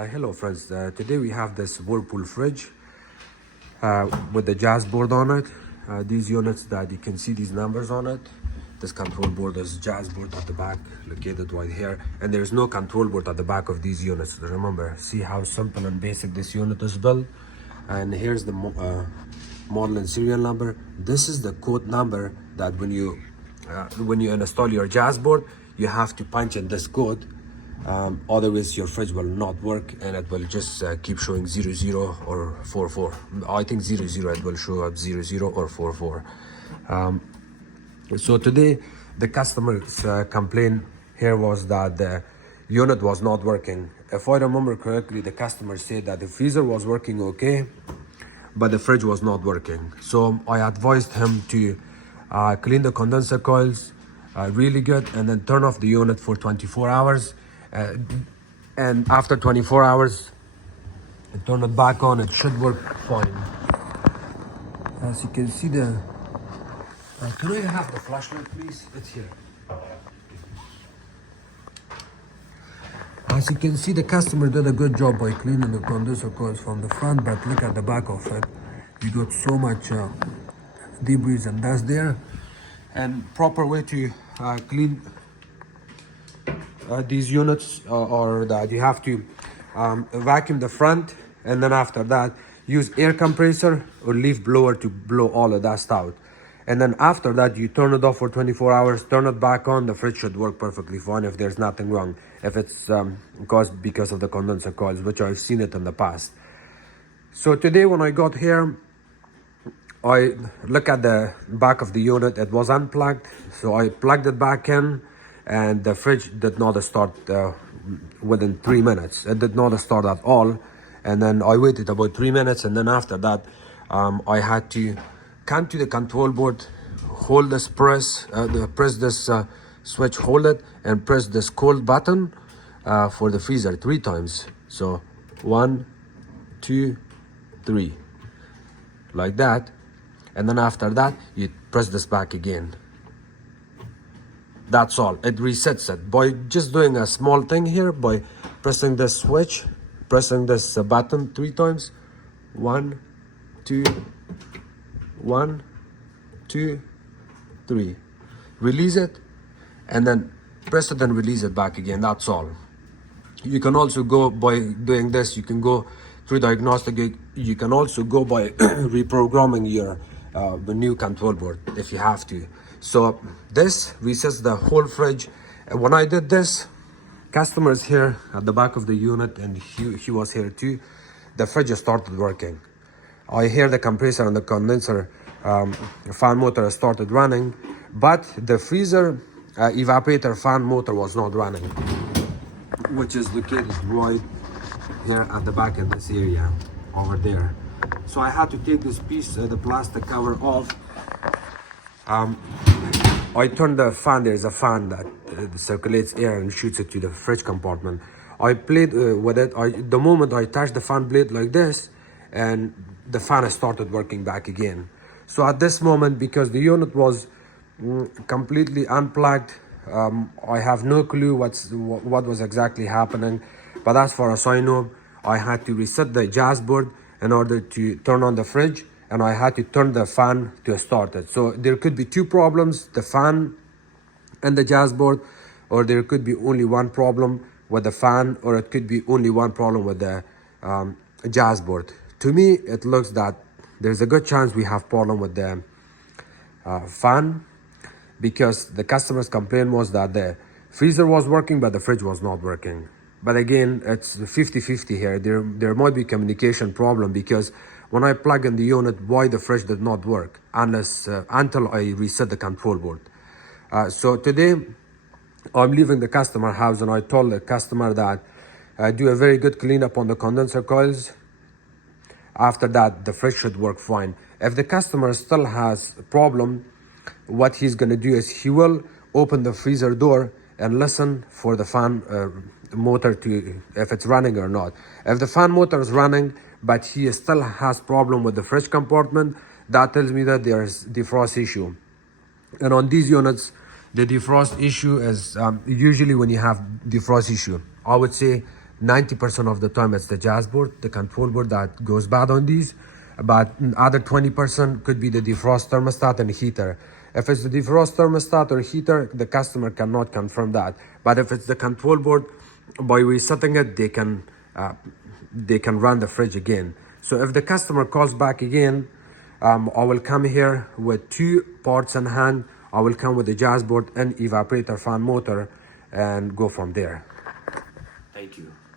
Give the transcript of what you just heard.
Hello friends, today we have this Whirlpool fridge with the jazz board on it. These units that you can see these numbers on it. This control board is jazz board at the back, located right here, and there's no control board at the back of these units. Remember, see how simple and basic this unit is built. And here's the model and serial number. This is the code number that when you install your jazz board, you have to punch in this code. Otherwise your fridge will not work and it will just keep showing 00 or 44. I think 00, it will show up 00 or 44. So today the customer's complaint here was that the unit was not working. If I remember correctly, the customer said that the freezer was working okay, but the fridge was not working. So I advised him to clean the condenser coils really good and then turn off the unit for 24 hours. And after 24 hours, turn it back on. It should work fine. As you can see, can I have the flashlight, please? It's here. As you can see, the customer did a good job by cleaning the condenser coils from the front, but look at the back of it. You got so much debris and dust there. And proper way to clean these units or that you have to vacuum the front, and then after that use air compressor or leaf blower to blow all the dust out, and then after that you turn it off for 24 hours, turn it back on. The fridge should work perfectly fine if there's nothing wrong, if it's caused because of the condenser coils, which I've seen it in the past. So today when I got here, I look at the back of the unit. It was unplugged, so I plugged it back in, and the fridge did not start within 3 minutes. It did not start at all. And then I waited about 3 minutes, and then after that I had to come to the control board, hold this press this switch, hold it, and press this cold button for the freezer 3 times. So 1, 2, 3, like that. And then after that you press this back again. That's all. It resets it by just doing a small thing here, by pressing this switch, pressing this button 3 times. 1, 2, 1, 2, 3. Release it, and then press it and release it back again. That's all. You can also go by doing this. You can go through Diagnosing. You can also go by reprogramming your the new control board if you have to. So this resets the whole fridge. When I did this, customers here at the back of the unit, and he was here too, the fridge started working. I hear the compressor and the condenser fan motor started running, but the freezer evaporator fan motor was not running, which is located right here at the back in this area over there. So I had to take this piece, the plastic cover off. I turned the fan. There's a fan that circulates air and shoots it to the fridge compartment. I played with it. The moment I touched the fan blade like this, and the fan started working back again. So at this moment, because the unit was completely unplugged, I have no clue what was exactly happening. But as far as I know, I had to reset the jazz board in order to turn on the fridge, and I had to turn the fan to start it. So there could be 2 problems, the fan and the jazz board, or there could be only 1 problem with the fan, or it could be only 1 problem with the jazz board. To me, it looks that there's a good chance we have problem with the fan, because the customer's complaint was that the freezer was working but the fridge was not working. But again, it's 50-50 here. There might be communication problem, because when I plug in the unit, why the fridge did not work until I reset the control board. So today I'm leaving the customer house, and I told the customer that do a very good cleanup on the condenser coils. After that, the fridge should work fine. If the customer still has a problem, what he's gonna do is he will open the freezer door and listen for the fan motor to, if it's running or not. If the fan motor is running but he still has problem with the fridge compartment, that tells me that there's defrost issue. And on these units, the defrost issue is usually when you have defrost issue, I would say 90% of the time it's the jazz board, the control board that goes bad on these. But other 20% could be the defrost thermostat and heater. If it's the defrost thermostat or heater, the customer cannot confirm that. But if it's the control board, by resetting it, they can run the fridge again. So if the customer calls back again, I will come here with 2 parts in hand. I will come with the jazz board and evaporator fan motor and go from there. Thank you.